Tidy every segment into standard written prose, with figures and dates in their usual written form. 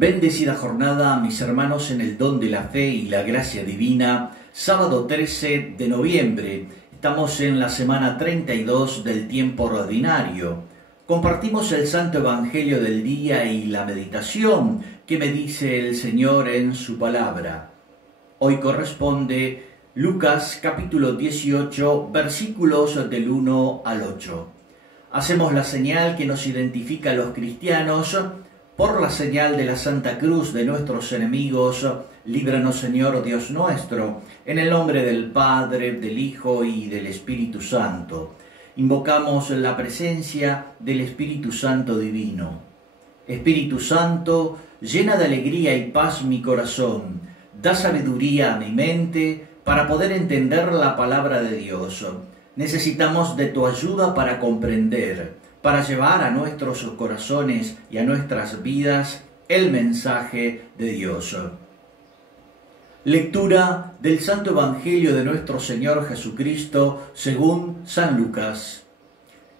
Bendecida jornada, mis hermanos, en el don de la fe y la gracia divina. Sábado 13 de noviembre. Estamos en la semana 32 del tiempo ordinario. Compartimos el Santo Evangelio del día y la meditación que me dice el Señor en su palabra. Hoy corresponde Lucas capítulo 18, versículos del 1 al 8. Hacemos la señal que nos identifica a los cristianos. Por la señal de la Santa Cruz de nuestros enemigos, líbranos, Señor Dios nuestro, en el nombre del Padre, del Hijo y del Espíritu Santo. Invocamos la presencia del Espíritu Santo divino. Espíritu Santo, llena de alegría y paz mi corazón, da sabiduría a mi mente para poder entender la palabra de Dios. Necesitamos de tu ayuda para comprender, para llevar a nuestros corazones y a nuestras vidas el mensaje de Dios. Lectura del Santo Evangelio de nuestro Señor Jesucristo según San Lucas.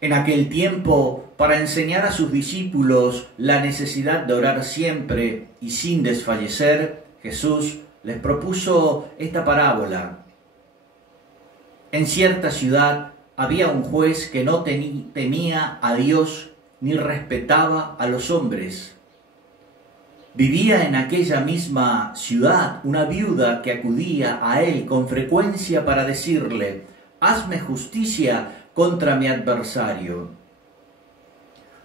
En aquel tiempo, para enseñar a sus discípulos la necesidad de orar siempre y sin desfallecer, Jesús les propuso esta parábola. En cierta ciudad había un juez que no temía a Dios ni respetaba a los hombres. Vivía en aquella misma ciudad una viuda que acudía a él con frecuencia para decirle: «Hazme justicia contra mi adversario».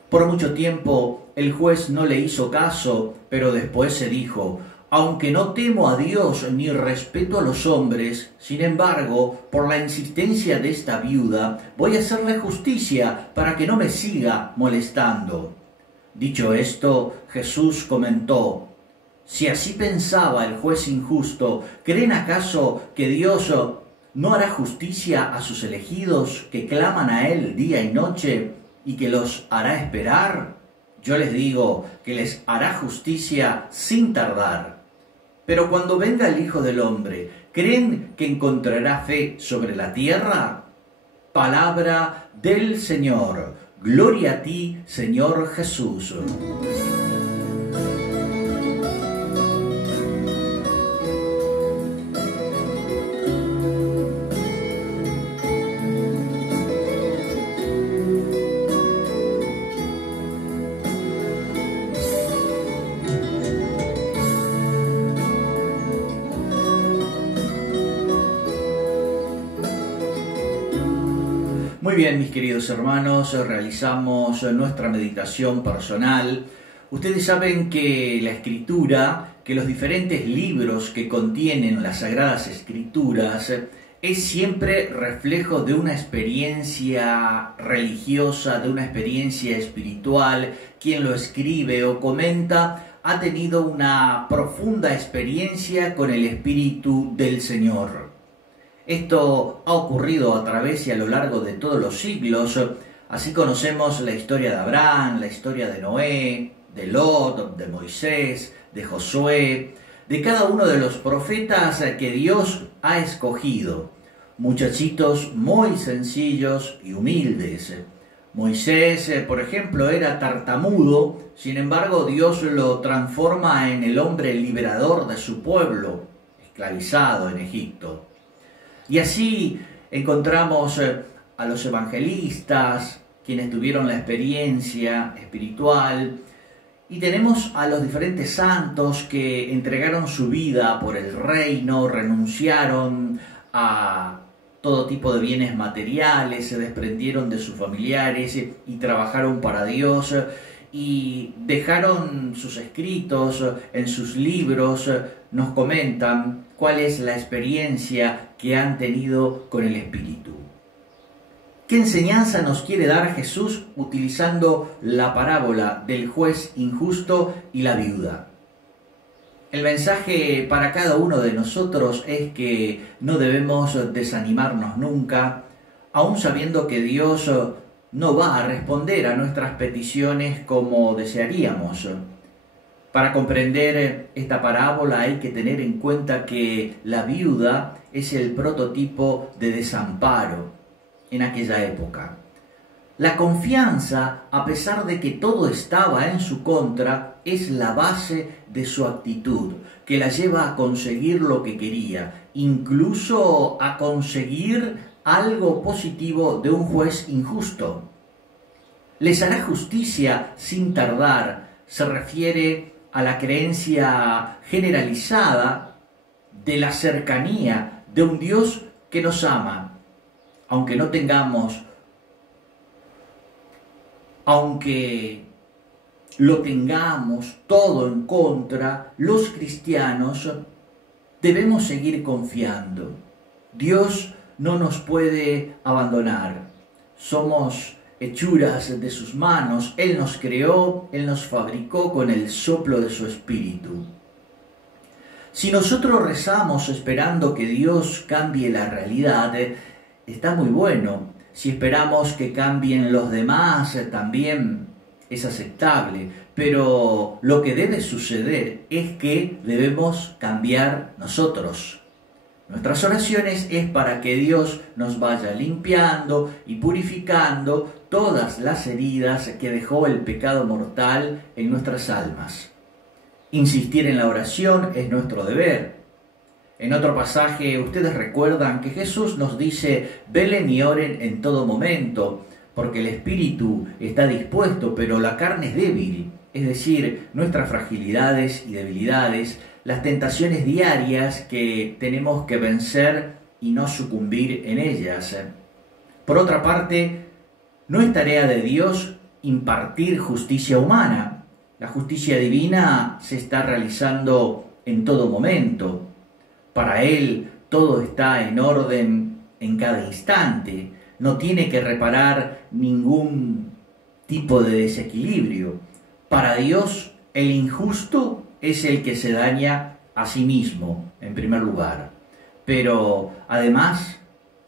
Por mucho tiempo el juez no le hizo caso, pero después se dijo: «Aunque no temo a Dios ni respeto a los hombres, sin embargo, por la insistencia de esta viuda, voy a hacerle justicia para que no me siga molestando». Dicho esto, Jesús comentó: «Si así pensaba el juez injusto, ¿creen acaso que Dios no hará justicia a sus elegidos que claman a Él día y noche y que los hará esperar? Yo les digo que les hará justicia sin tardar. Pero cuando venga el Hijo del Hombre, ¿creen que encontrará fe sobre la tierra?». Palabra del Señor. Gloria a ti, Señor Jesús. Muy bien, mis queridos hermanos, realizamos nuestra meditación personal. Ustedes saben que la Escritura, que los diferentes libros que contienen las Sagradas Escrituras, es siempre reflejo de una experiencia religiosa, de una experiencia espiritual. Quien lo escribe o comenta ha tenido una profunda experiencia con el Espíritu del Señor. Esto ha ocurrido a través y a lo largo de todos los siglos. Así conocemos la historia de Abraham, la historia de Noé, de Lot, de Moisés, de Josué, de cada uno de los profetas que Dios ha escogido. Muchachitos muy sencillos y humildes. Moisés, por ejemplo, era tartamudo, sin embargo Dios lo transforma en el hombre liberador de su pueblo, esclavizado en Egipto. Y así encontramos a los evangelistas, quienes tuvieron la experiencia espiritual, y tenemos a los diferentes santos que entregaron su vida por el reino, renunciaron a todo tipo de bienes materiales, se desprendieron de sus familiares y trabajaron para Dios, y dejaron sus escritos, en sus libros nos comentan cuál es la experiencia que han tenido con el Espíritu. ¿Qué enseñanza nos quiere dar Jesús utilizando la parábola del juez injusto y la viuda? El mensaje para cada uno de nosotros es que no debemos desanimarnos nunca, aun sabiendo que Dios no va a responder a nuestras peticiones como desearíamos. Para comprender esta parábola hay que tener en cuenta que la viuda es el prototipo de desamparo en aquella época. La confianza, a pesar de que todo estaba en su contra, es la base de su actitud, que la lleva a conseguir lo que quería, incluso a conseguir algo positivo de un juez injusto. Les hará justicia sin tardar, se refiere a la creencia generalizada de la cercanía de un Dios que nos ama, aunque no tengamos, aunque lo tengamos todo en contra, los cristianos debemos seguir confiando. Dios no nos puede abandonar. Somos hechuras de sus manos. Él nos creó, Él nos fabricó con el soplo de su espíritu. Si nosotros rezamos esperando que Dios cambie la realidad, está muy bueno. Si esperamos que cambien los demás, también es aceptable. Pero lo que debe suceder es que debemos cambiar nosotros. Nuestras oraciones es para que Dios nos vaya limpiando y purificando todas las heridas que dejó el pecado mortal en nuestras almas. Insistir en la oración es nuestro deber. En otro pasaje, ustedes recuerdan que Jesús nos dice: velen y oren en todo momento, porque el espíritu está dispuesto, pero la carne es débil. Es decir, nuestras fragilidades y debilidades, las tentaciones diarias que tenemos que vencer y no sucumbir en ellas. Por otra parte, no es tarea de Dios impartir justicia humana. La justicia divina se está realizando en todo momento. Para Él todo está en orden en cada instante. No tiene que reparar ningún tipo de desequilibrio. Para Dios, el injusto es el que se daña a sí mismo, en primer lugar. Pero, además,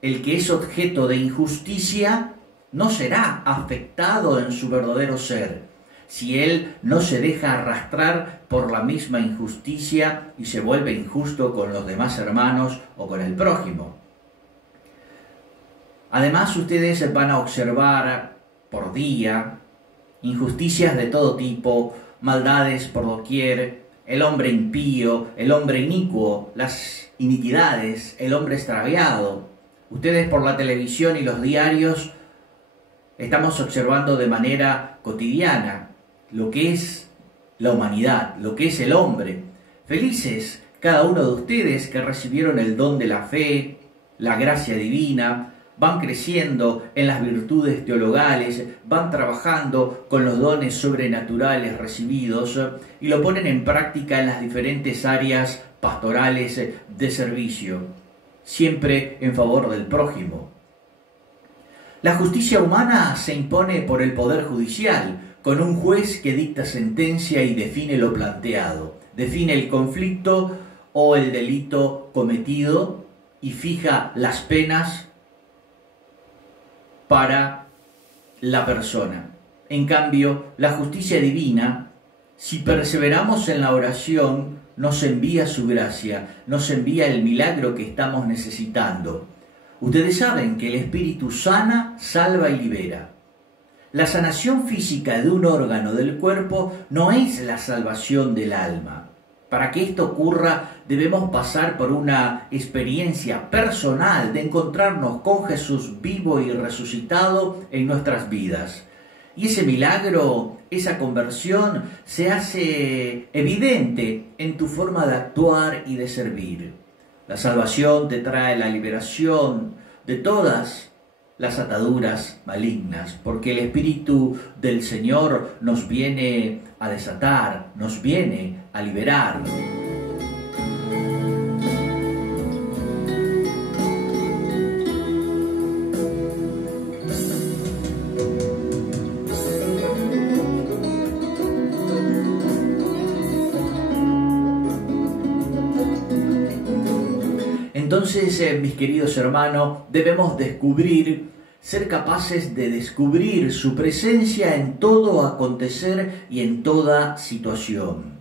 el que es objeto de injusticia no será afectado en su verdadero ser, si él no se deja arrastrar por la misma injusticia y se vuelve injusto con los demás hermanos o con el prójimo. Además, ustedes van a observar por día injusticias de todo tipo, maldades por doquier, el hombre impío, el hombre inicuo, las iniquidades, el hombre extraviado. Ustedes por la televisión y los diarios estamos observando de manera cotidiana lo que es la humanidad, lo que es el hombre. Felices cada uno de ustedes que recibieron el don de la fe, la gracia divina, van creciendo en las virtudes teologales, van trabajando con los dones sobrenaturales recibidos y lo ponen en práctica en las diferentes áreas pastorales de servicio, siempre en favor del prójimo. La justicia humana se impone por el poder judicial, con un juez que dicta sentencia y define lo planteado, define el conflicto o el delito cometido y fija las penas para la persona. En cambio, la justicia divina, si perseveramos en la oración, nos envía su gracia, nos envía el milagro que estamos necesitando. Ustedes saben que el Espíritu sana, salva y libera. La sanación física de un órgano del cuerpo no es la salvación del alma. Para que esto ocurra, debemos pasar por una experiencia personal de encontrarnos con Jesús vivo y resucitado en nuestras vidas. Y ese milagro, esa conversión, se hace evidente en tu forma de actuar y de servir. La salvación te trae la liberación de todas las ataduras malignas, porque el Espíritu del Señor nos viene a desatar, nos viene a liberar. Entonces, mis queridos hermanos, debemos ser capaces de descubrir su presencia en todo acontecer y en toda situación.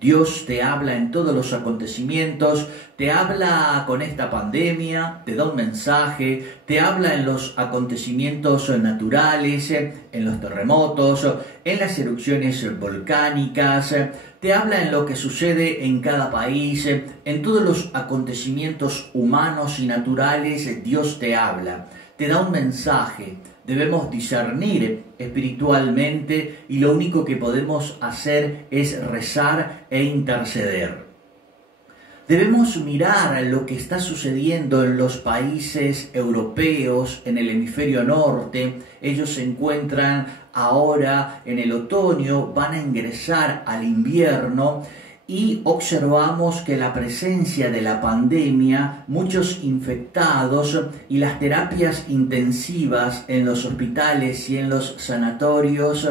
Dios te habla en todos los acontecimientos, te habla con esta pandemia, te da un mensaje, te habla en los acontecimientos naturales, en los terremotos, en las erupciones volcánicas, te habla en lo que sucede en cada país, en todos los acontecimientos humanos y naturales, Dios te habla, te da un mensaje. Debemos discernir espiritualmente y lo único que podemos hacer es rezar e interceder. Debemos mirar lo que está sucediendo en los países europeos, en el hemisferio norte. Ellos se encuentran ahora en el otoño, van a ingresar al invierno. Y observamos que la presencia de la pandemia, muchos infectados y las terapias intensivas en los hospitales y en los sanatorios,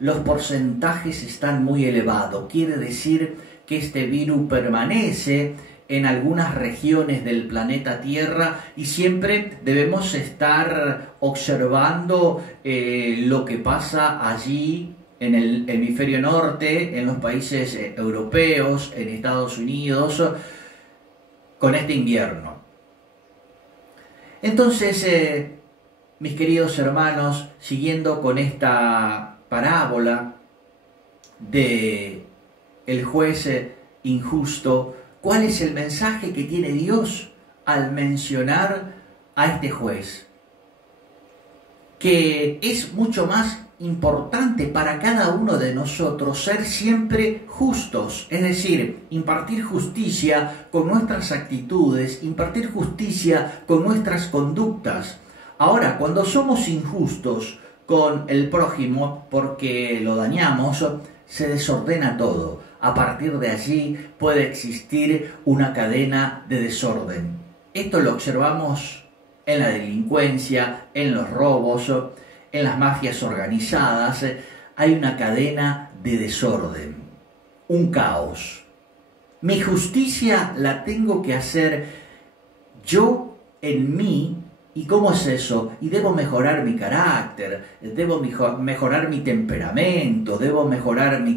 los porcentajes están muy elevados. Quiere decir que este virus permanece en algunas regiones del planeta Tierra y siempre debemos estar observando lo que pasa allí en el hemisferio norte, en los países europeos, en Estados Unidos, con este invierno. Entonces, mis queridos hermanos, siguiendo con esta parábola de el juez injusto, ¿cuál es el mensaje que tiene Dios al mencionar a este juez? Que es mucho más importante para cada uno de nosotros ser siempre justos, es decir, impartir justicia con nuestras actitudes, impartir justicia con nuestras conductas. Ahora, cuando somos injustos con el prójimo porque lo dañamos, se desordena todo. A partir de allí puede existir una cadena de desorden. Esto lo observamos en la delincuencia, en los robos, en las mafias organizadas. Hay una cadena de desorden, un caos. Mi justicia la tengo que hacer yo en mí. ¿Y cómo es eso? Y debo mejorar mi carácter, debo mejorar mi temperamento, debo mejorar mi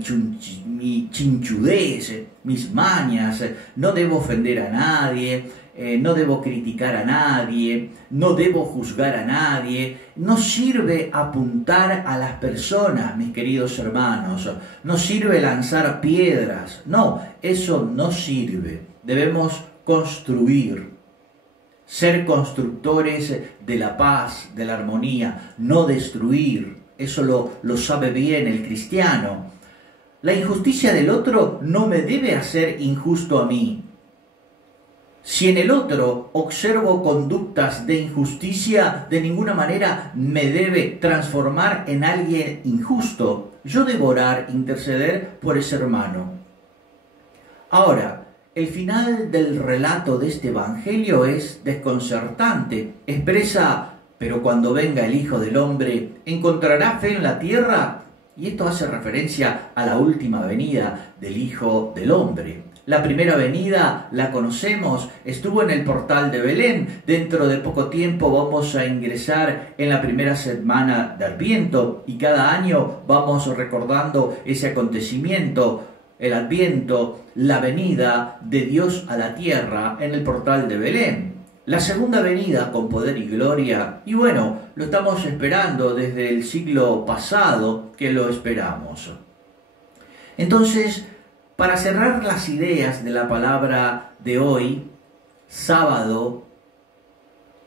chinchudez, mis mañas, no debo ofender a nadie, no debo criticar a nadie, no debo juzgar a nadie. No sirve apuntar a las personas, mis queridos hermanos, no sirve lanzar piedras, no, eso no sirve. Debemos construir. Ser constructores de la paz, de la armonía, no destruir. Eso lo sabe bien el cristiano. La injusticia del otro no me debe hacer injusto a mí. Si en el otro observo conductas de injusticia, de ninguna manera me debe transformar en alguien injusto. Yo debo orar, interceder por ese hermano. Ahora, el final del relato de este evangelio es desconcertante. Expresa, pero cuando venga el Hijo del Hombre, ¿encontrará fe en la tierra? Y esto hace referencia a la última venida del Hijo del Hombre. La primera venida la conocemos, estuvo en el portal de Belén. Dentro de poco tiempo vamos a ingresar en la primera semana de Adviento y cada año vamos recordando ese acontecimiento. El Adviento, la venida de Dios a la tierra en el portal de Belén. La segunda venida con poder y gloria, y bueno, lo estamos esperando desde el siglo pasado que lo esperamos. Entonces, para cerrar las ideas de la palabra de hoy, sábado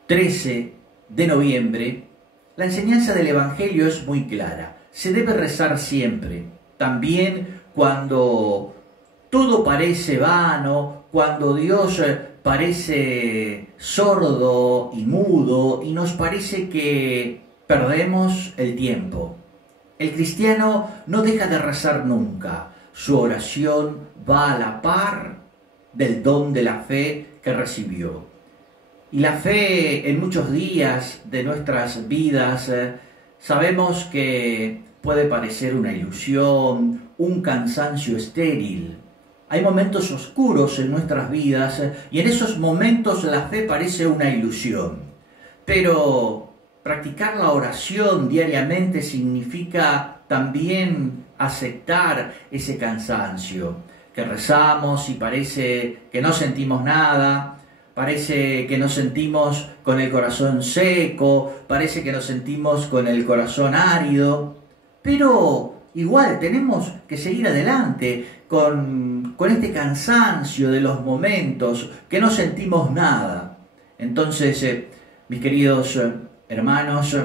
13 de noviembre, la enseñanza del Evangelio es muy clara. Se debe rezar siempre, también cuando todo parece vano, cuando Dios parece sordo y mudo y nos parece que perdemos el tiempo. El cristiano no deja de rezar nunca. Su oración va a la par del don de la fe que recibió. Y la fe en muchos días de nuestras vidas sabemos que puede parecer una ilusión, un cansancio estéril. Hay momentos oscuros en nuestras vidas y en esos momentos la fe parece una ilusión. Pero practicar la oración diariamente significa también aceptar ese cansancio. que rezamos y parece que no sentimos nada, parece que nos sentimos con el corazón seco, parece que nos sentimos con el corazón árido, pero igual tenemos que seguir adelante con este cansancio de los momentos que no sentimos nada. Entonces, mis queridos hermanos,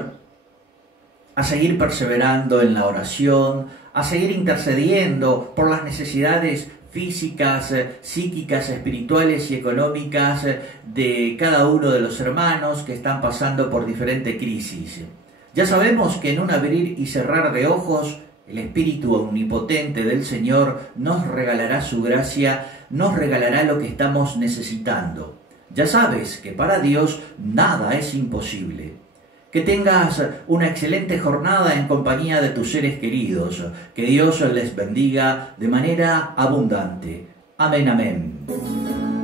a seguir perseverando en la oración, a seguir intercediendo por las necesidades físicas, psíquicas, espirituales y económicas de cada uno de los hermanos que están pasando por diferentes crisis. Ya sabemos que en un abrir y cerrar de ojos, el Espíritu Omnipotente del Señor nos regalará su gracia, nos regalará lo que estamos necesitando. Ya sabes que para Dios nada es imposible. Que tengas una excelente jornada en compañía de tus seres queridos. Que Dios les bendiga de manera abundante. Amén, amén.